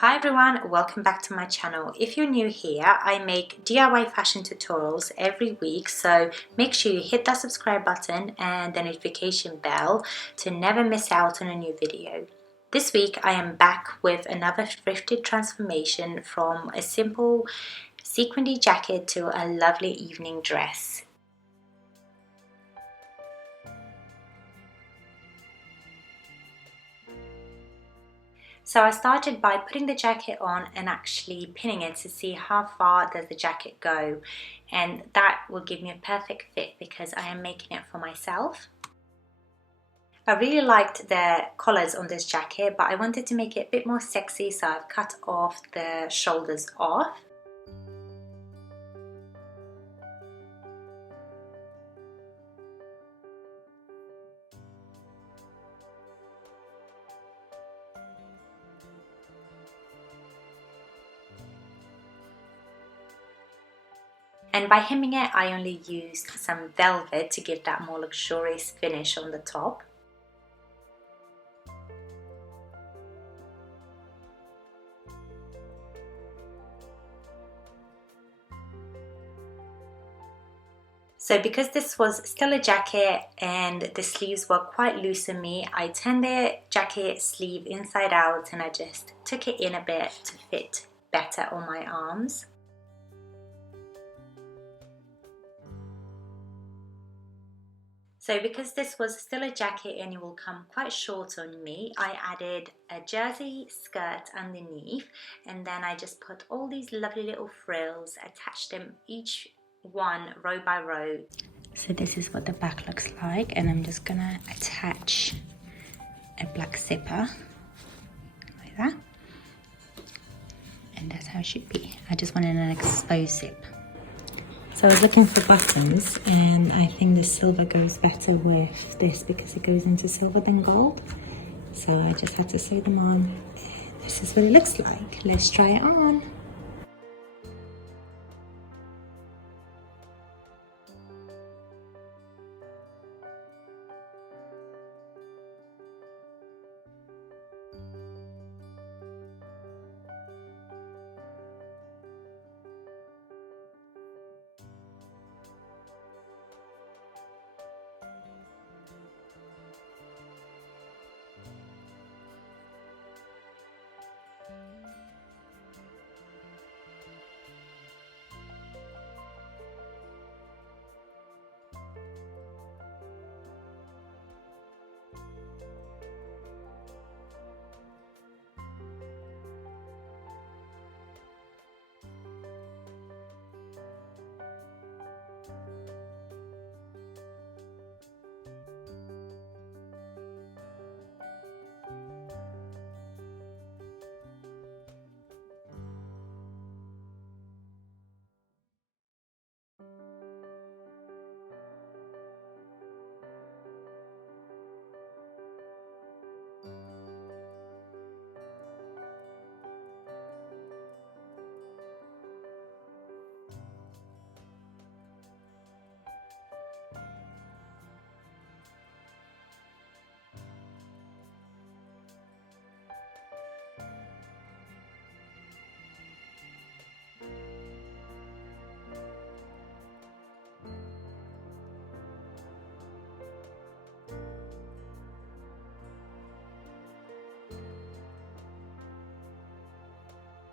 Hi everyone, welcome back to my channel. If you're new here, I make DIY fashion tutorials every week, so make sure you hit that subscribe button and the notification bell to never miss out on a new video. This week I am back with another thrifted transformation from a simple sequiny jacket to a lovely evening dress. So I started by putting the jacket on and actually pinning it to see how far does the jacket go, and that will give me a perfect fit because I am making it for myself. I really liked the collars on this jacket, but I wanted to make it a bit more sexy, so I've cut off the shoulders off. And by hemming it, I only used some velvet to give that more luxurious finish on the top. So because this was still a jacket and the sleeves were quite loose on me, I turned the jacket sleeve inside out and I just took it in a bit to fit better on my arms. So because this was still a jacket and it will come quite short on me, I added a jersey skirt underneath, and then I just put all these lovely little frills, attached them each one row by row. So this is what the back looks like, and I'm just gonna attach a black zipper like that, and that's how it should be. I just wanted an exposed zip. So I was looking for buttons, and I think the silver goes better with this because it goes into silver than gold. So I just had to sew them on. This is what it looks like. Let's try it on.